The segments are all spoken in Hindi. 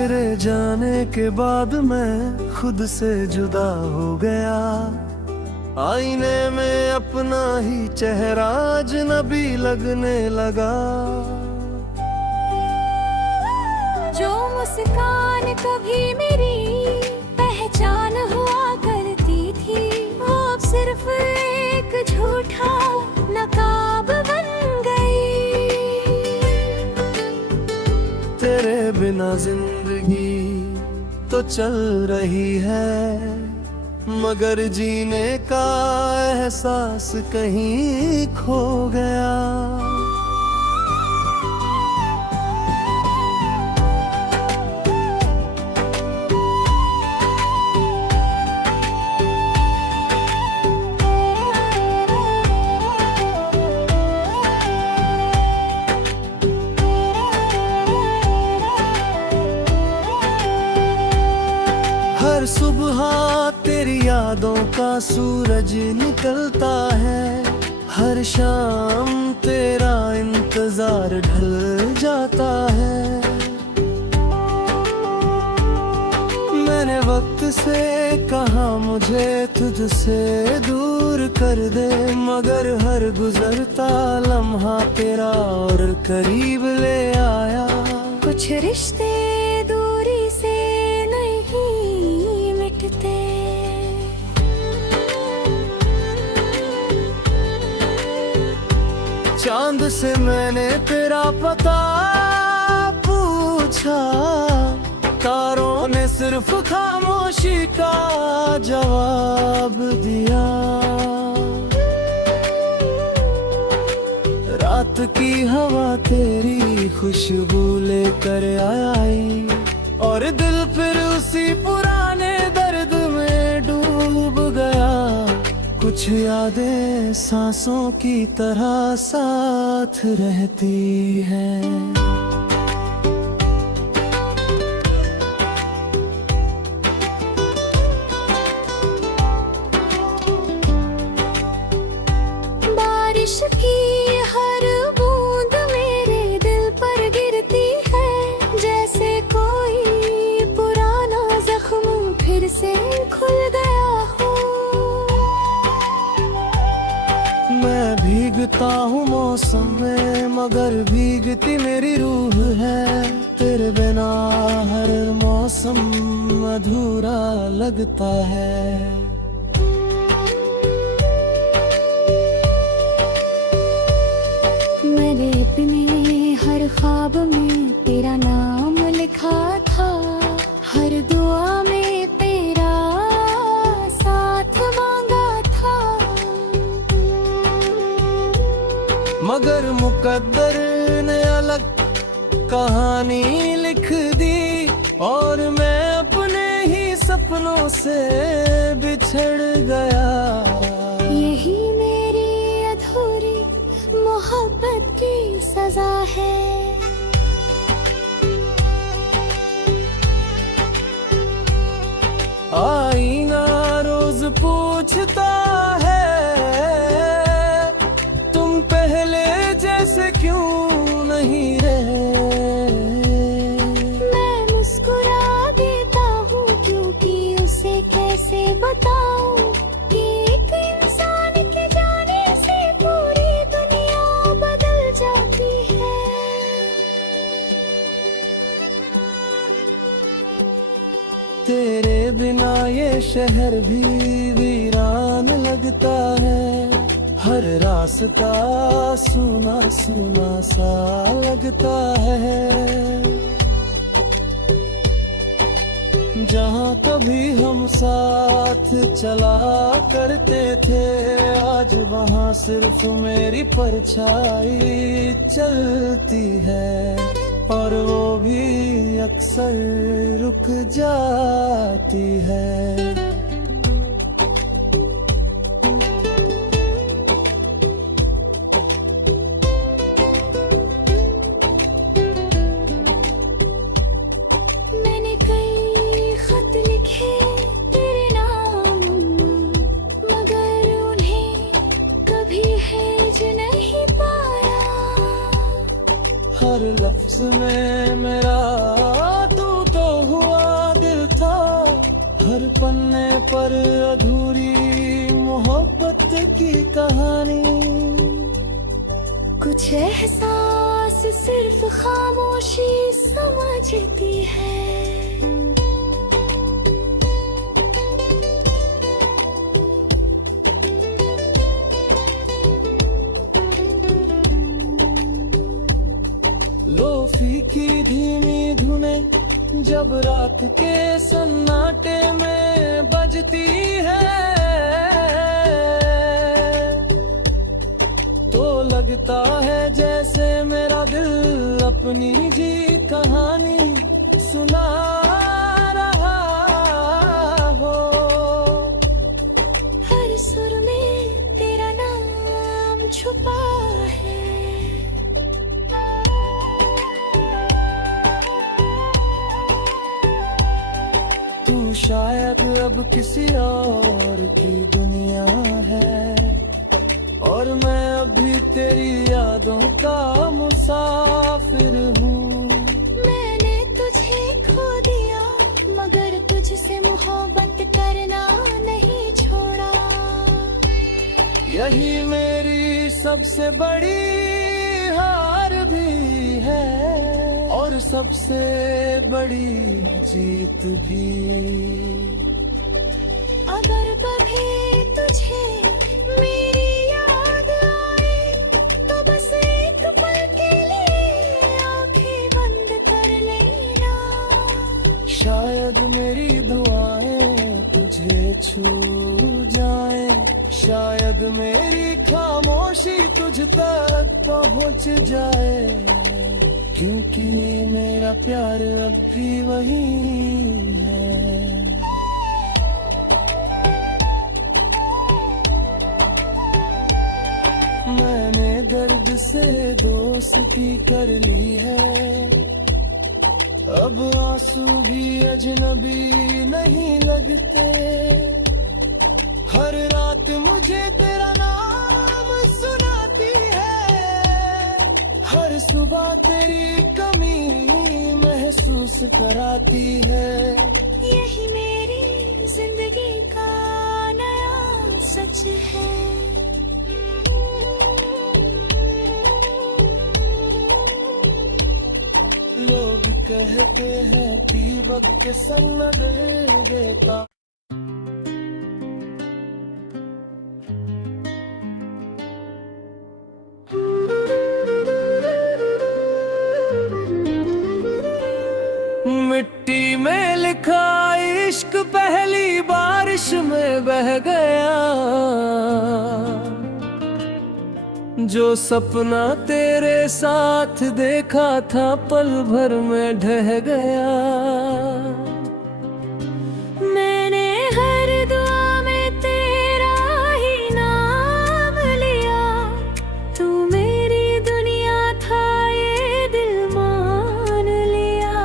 तेरे जाने के बाद मैं खुद से जुदा हो गया। आईने में अपना ही चेहरा अजनबी लगने लगा। जो मुस्कान कभी मेरी पहचान हुआ करती थी, वो अब सिर्फ एक झूठा नकाब बन गई। तेरे बिना जिंदगी तो चल रही है, मगर जीने का एहसास कहीं खो गया। हर सुबह तेरी यादों का सूरज निकलता है, हर शाम तेरा इंतजार ढल जाता है। मैंने वक्त से कहा मुझे तुझसे दूर कर दे, मगर हर गुजरता लम्हा तेरा और करीब ले आया। कुछ रिश्ते दूरी से नहीं मिटते, चांद से मैंने तेरा पता पूछा, तारों ने सिर्फ खामोशी का जवाब दिया। रात की हवा तेरी खुशबू लेकर आई, और दिल फिर उसी पुराने दर्द में डूब गया। कुछ यादें सांसों की तरह साथ रहती हैं। बारिश की हर बूंद मेरे दिल पर गिरती है, जैसे कोई पुराना जख्म फिर से खुल गया हो। मैं भीगता हूँ मौसम में, मगर भीगती मेरी रूह है। तेरे बिना हर मौसम अधूरा लगता है। मैंने अपने हर ख्वाब में तेरा नाम लिखा था, हर दुआ में तेरा साथ मांगा था। मगर मुकद्दर ने अलग कहानी लिख दी, और मैं अपने ही सपनों से बिछड़ गया। यही मेरी अधूरी मोहब्बत की सजा है। आईना रोज पूछता है, तुम पहले जैसे क्यों नहीं रहे। मैं मुस्कुरा देता हूँ, क्योंकि उसे कैसे बताऊँ कि एक इंसान के जाने से पूरी दुनिया बदल जाती है। तेरे बिना ये शहर भी वीरान लगता है, हर रास्ता सुना सुना सा लगता है। जहाँ कभी हम साथ चला करते थे, आज वहाँ सिर्फ मेरी परछाई चलती है, और वो भी अक्सर रुक जाती है। मैंने कई खत लिखे तेरे नाम, मगर उन्हें कभी भेज नहीं पाया। हर लफ्ज में मेरा तू तो हर पन्ने पर अधूरी मोहब्बत की कहानी। कुछ एहसास सिर्फ खामोशी समझती है। लोफी की धीमी धुनें जब रात के सन्नाटे में बजती है, तो लगता है जैसे मेरा दिल अपनी जी कहानी सुना रहा हो। हर सुर में तेरा नाम छुपा है। तू शायद अब किसी और की दुनिया है, और मैं अभी तेरी यादों का मुसाफिर हूँ। मैंने तुझे खो दिया मगर तुझसे मोहब्बत करना नहीं छोड़ा। यही मेरी सबसे बड़ी हार भी है, और सबसे बड़ी जीत भी। अगर कभी तुझे मेरी याद आए तो बस एक पल के लिए आंखें बंद कर लेना। शायद मेरी दुआएं तुझे छू जाएं, शायद मेरी खामोशी तुझ तक पहुंच जाए, क्योंकि मेरा प्यार अब भी वही है। मैंने दर्द से दोस्ती कर ली है, अब आंसू भी अजनबी नहीं लगते। हर रात मुझे तेरा नाम सुनाती है, हर सुबह तेरी कमी महसूस कराती है। यही मेरी जिंदगी का नया सच है। लोग कहते हैं कि वक्त सन्नत देता। मिट्टी में लिखा इश्क पहली बारिश में बह गया, जो सपना तेरे साथ देखा था पल भर में ढह गया। मैंने हर दुआ में तेरा ही नाम लिया, तू मेरी दुनिया था ये दिल मान लिया।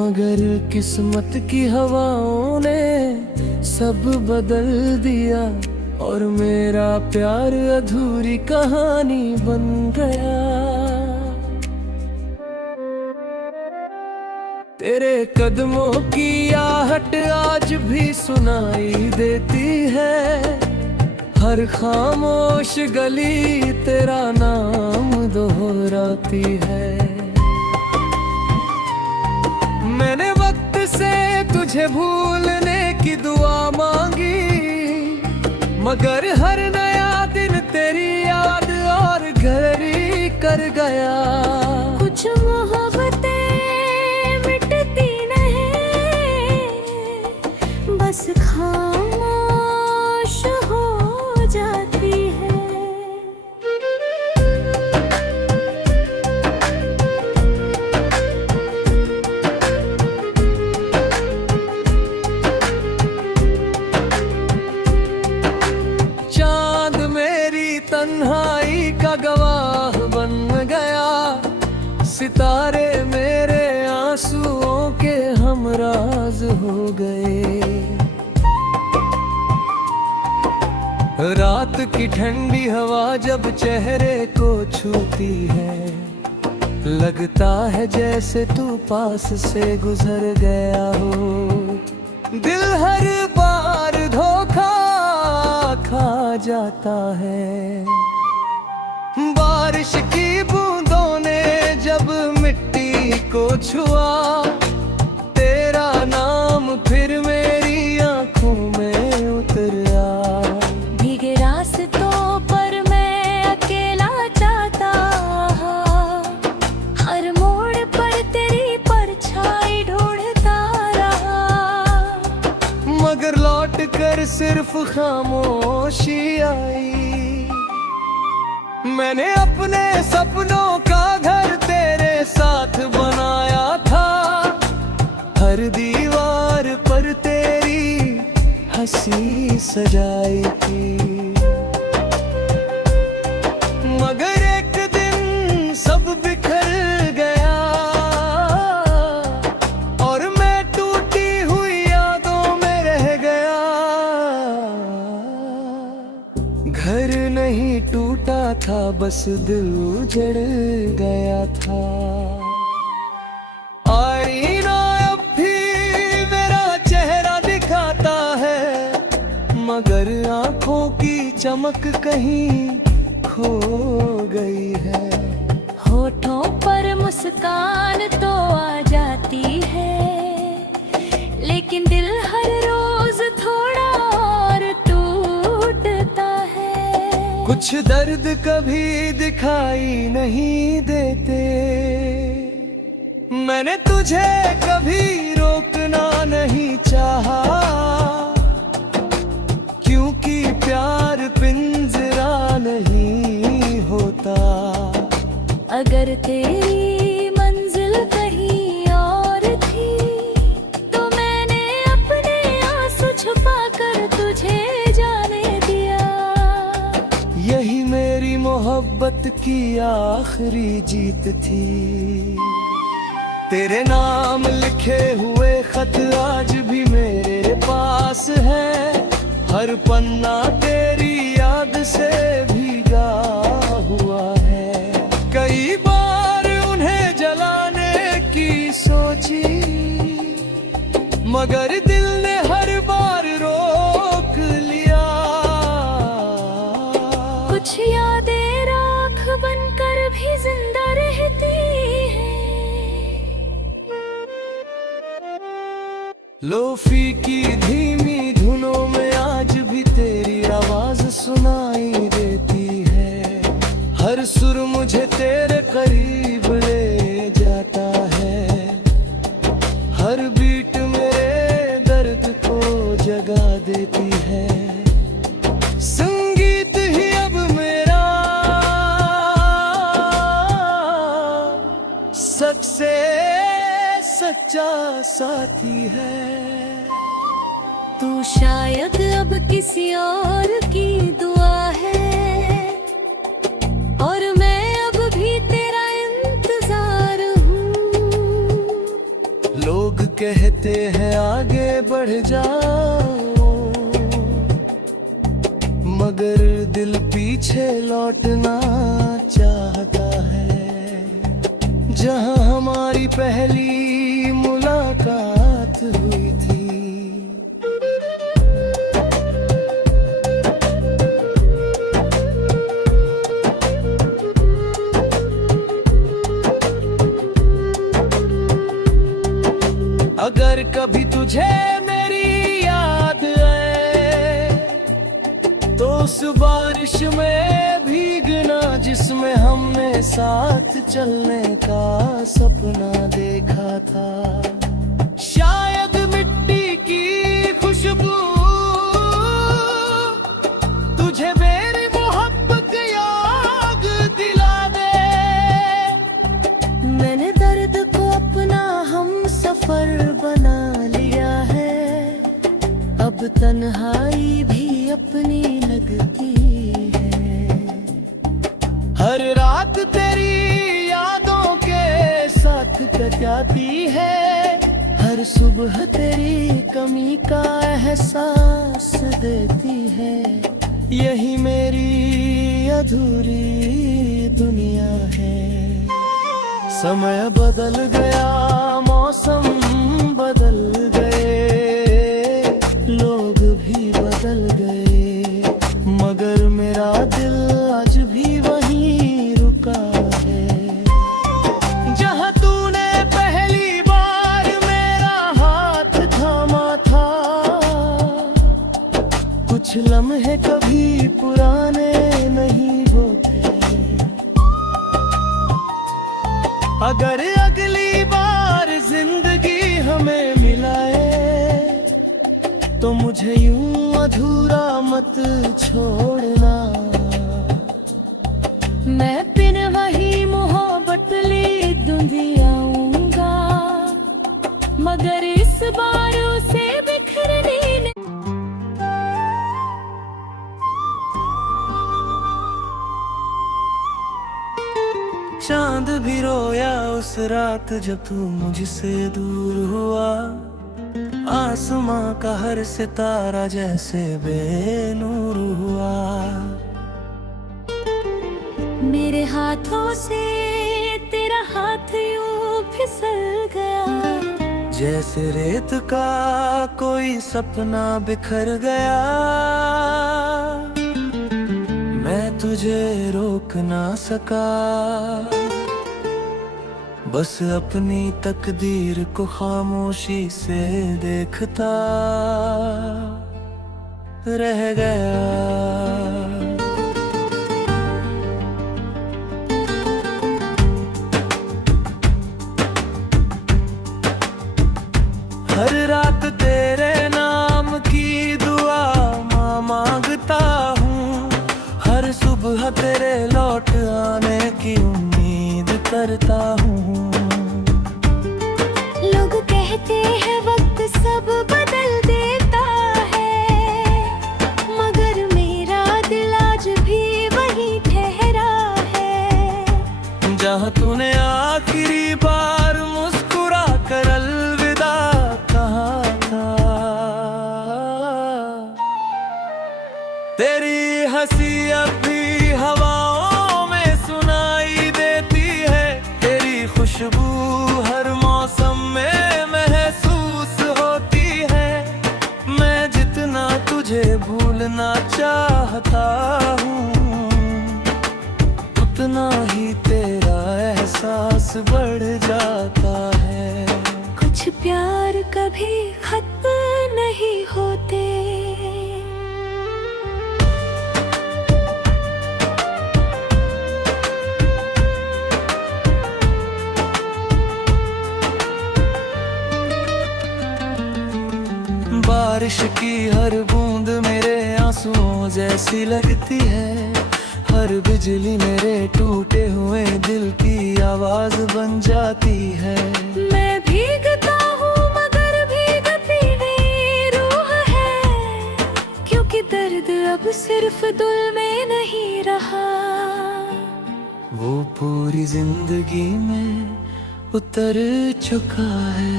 मगर किस्मत की हवाओं ने सब बदल दिया, और मेरा प्यार अधूरी कहानी बन गया। तेरे कदमों की आहट आज भी सुनाई देती है, हर खामोश गली तेरा नाम दोहराती है। मैंने वक्त से तुझे भूलने की दुआ मांगी, मगर हर नया दिन तेरी याद और गहरी कर गया। कुछ मोहब्बतें मिटती नहीं, बस खामोश हो जाती है। तन्हाई का गवाह बन गया, सितारे मेरे आंसुओं के हमराज हो गए। रात की ठंडी हवा जब चेहरे को छूती है, लगता है जैसे तू पास से गुजर गया हो। दिल है जाता है। बारिश की बूंदों ने जब मिट्टी को छुआ, तेरा नाम फिर मेरी आंखों में उतरा। भीगे रास्तों पर मैं अकेला जाता, हर मोड़ पर तेरी परछाई ढूंढता रहा, मगर लौट कर सिर्फ खामोशी आई। मैंने अपने सपनों का घर तेरे साथ बनाया था, हर दीवार पर तेरी हंसी सजाई थी। मगर एक दिन सब बिखर गया और मैं टूटी हुई यादों में रह गया। घर नहीं टूटा था, बस दिल उजड़ गया था। आईना अब भी मेरा चेहरा दिखाता है, मगर आंखों की चमक कहीं खो गई है। होठों पर मुस्कान तो आ जाती है, लेकिन दिल हर रोज थोड़ा और टूटता है। कुछ दर्द कभी दिखाई नहीं देते, मैंने तुझे कभी रोकना नहीं चाहा, क्योंकि प्यार पिंजरा नहीं होता। अगर तेरी मंजिल कहीं और थी, तो मैंने अपने आंसू छुपा कर तुझे जाने दिया। यही मेरी मोहब्बत की आखिरी जीत थी। तेरे नाम लिखे हुए खत आज भी मेरे पास है, हर पन्ना तेरी याद से भीगा हुआ है। कई बार उन्हें जलाने की सोची, मगर दिल ने हर बार रोक लिया। कुछ यादें राख बनकर भी जिंदा रहती हैं। लोफी की धीमी धुनों में आज भी तेरी आवाज सुनाई देती है, हर सुर मुझे तेरे करीब ले जाता है। हर बीट मेरे दर्द को जगा देती है। संगीत ही अब मेरा सबसे सच्चा साथी है। तू शायद अब किसी और की दुआ है, और मैं अब भी तेरा इंतजार हूँ। लोग कहते हैं आगे बढ़ जाओ, मगर दिल पीछे लौटना चाहता है। जहां हमारी पहली मुलाकात हुई थी। अगर कभी तुझे मेरी याद आए, तो उस बारिश में भीगना जिसमें हमने साथ चलने का सपना देखा था। शायद मिट्टी की खुशबू तुझे मेरी मोहब्बत याद दिला दे। मैंने दर्द को अपना हम सफर बना लिया है, अब तन्हाई भी अपनी लगती है। हर रात तेरी यादों के साथ कटाती है, हर सुबह तेरी कमी का एहसास देती है। यही मेरी अधूरी दुनिया है। समय बदल गया, मौसम बदल गए, लोग भी बदल गए, मगर कुछ लम्हे कभी पुराने नहीं होते। अगर अगली बार जिंदगी हमें मिलाए तो मुझे यूं अधूरा मत छोड़ना। मैं फिर वही मोहब्बत ले दुनियाऊंगा, मगर इस बार उसे बिखरने नहीं। चांद भी रोया उस रात जब तू मुझसे दूर हुआ। आसमां का हर सितारा जैसे बेनूर हुआ। मेरे हाथों से तेरा हाथ यूं फिसल गया, जैसे रेत का कोई सपना बिखर गया। मैं तुझे रोक ना सका, बस अपनी तकदीर को खामोशी से देखता रह गया। हर रात तेरे नाम की दुआ माँ मांगता हूँ। हर सुबह तेरे लौट आने की उम्मीद करता हूँ। लोग कहते हैं वक्त सब बदल देता है, मगर मेरा दिल आज भी वही ठहरा है। जहाँ तूने आखिरी बार मुस्कुरा कर अलविदा कहा था, तेरी हंसी अब भी हवाओं में सुनाई देती है। तेरी खुशबू हर मौसम में महसूस होती है। मैं जितना तुझे भूलना चाहता हूँ, उतना ही तेरा एहसास बढ़ जाता है। कुछ प्यार कभी खत्म नहीं होते। बारिश की हर बूंद मेरे आंसुओं जैसी लगती है। हर बिजली मेरे टूटे हुए दिल की आवाज बन जाती है। मैं भीगता हूँ मगर भीगती नहीं रूह है, क्योंकि दर्द अब सिर्फ दिल में नहीं रहा। वो पूरी जिंदगी में उतर चुका है।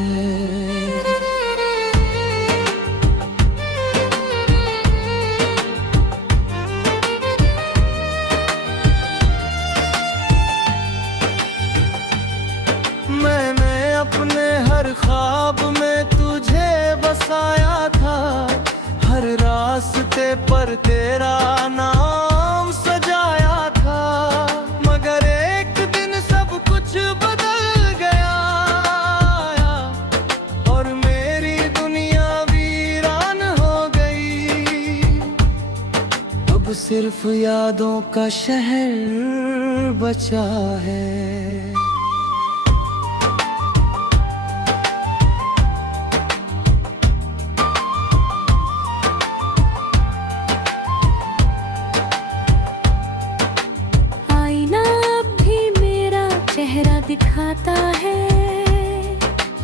मैंने अपने हर ख्वाब में तुझे बसाया था। हर रास्ते पर तेरा नाम सजाया था। मगर एक दिन सब कुछ बदल गया और मेरी दुनिया वीरान हो गई। अब सिर्फ यादों का शहर बचा है। चेहरा दिखाता है,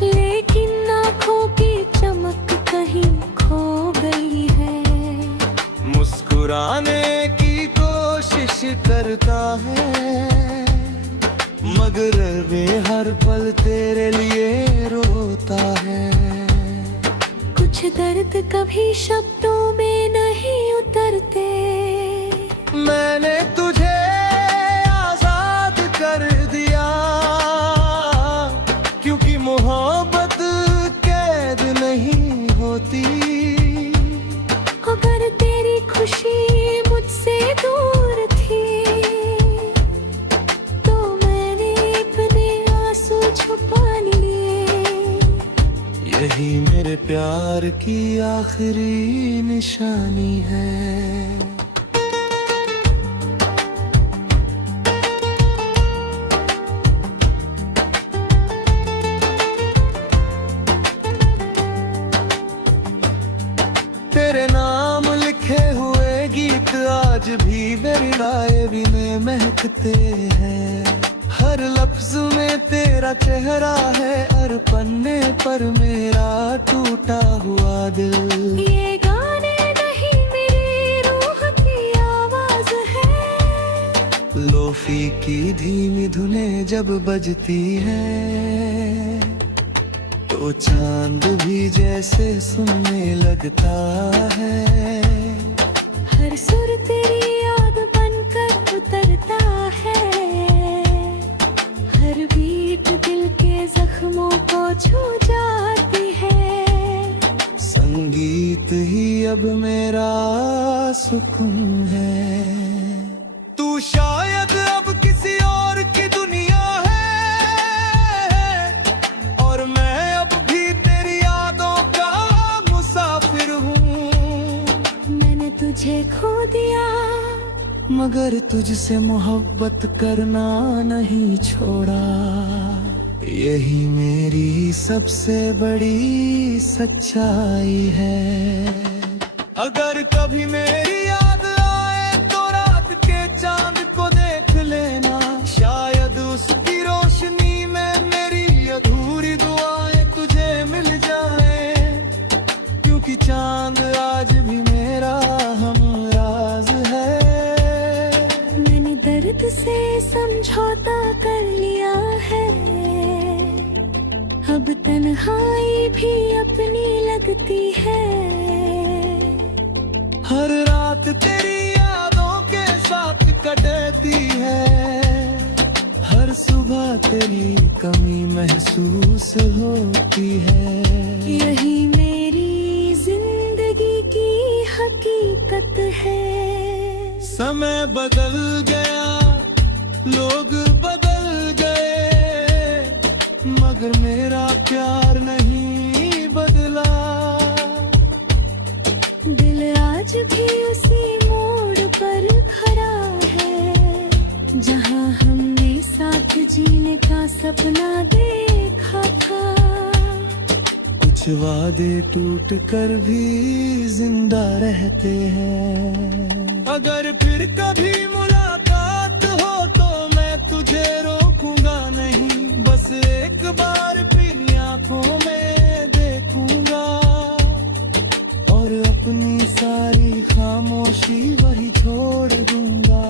लेकिन आँखों की चमक कहीं खो गई है। मुस्कुराने की कोशिश करता है, मगर वे हर पल तेरे लिए रोता है। कुछ दर्द कभी शब्दों में नहीं उतरते। मैंने तुझे आजाद कर दिया, क्योंकि मोहब्बत कैद नहीं होती। अगर तेरी खुशी मुझसे दूर थी, तो मैंने अपने आंसू छुपा लिए। यही मेरे प्यार की आखिरी निशानी है। तेरे नाम लिखे हुए गीत आज भी मेरी डायरी में महकते हैं। हर लफ्ज में तेरा चेहरा है और पन्ने पर मेरा टूटा हुआ दिल। ये गाने नहीं मेरी रूह की आवाज है। लोफी की धीमी धुनें जब बजती है तो चांद भी जैसे सुनने लगता है। हर सुर तेरी याद बनकर उतरता है। हर बीट दिल के जख्मों को छू जाती है। संगीत ही अब मेरा सुकून है। तू शायद अब किसी और की दुनिया है और मैं अब भी तेरी यादों का मुसाफिर हूँ। मैंने तुझे खो दिया मगर तुझसे मोहब्बत करना नहीं छोड़ा। यही मेरी सबसे बड़ी सच्चाई है। अगर कभी मेरी याद आए तो रात के चांद को देख लेना। शायद उसकी रोशनी में मेरी अधूरी दुआएं तुझे मिल जाए। क्योंकि चांद आज भी मेरा हमराज है। मैंने दर्द से समझौता कर लिया है। अब तन्हाई भी अपनी लगती है। हर रात तेरी यादों के साथ कटती है। हर सुबह तेरी कमी महसूस होती है। यही मेरी जिंदगी की हकीकत है। समय बदल गया, लोग बदल गए, मगर मेरा प्यार नहीं बदला। दिल आज भी उसी मोड़ पर खड़ा है जहां हमने साथ जीने का सपना देखा था। कुछ वादे टूट कर भी जिंदा रहते हैं। अगर फिर कभी मुलाकात हो तो मैं तुझे रोकूंगा नहीं। बस एक बार अपनी आंखों में देखूंगा और अपनी सारी खामोशी वही छोड़ दूंगा।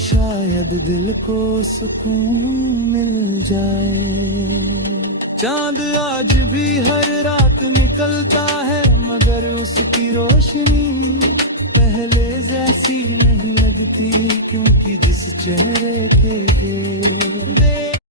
शायद दिल को सुकून मिल जाए। चांद आज भी हर रात निकलता है मगर उसकी रोशनी पहले जैसी नहीं लगती। क्योंकि जिस चेहरे के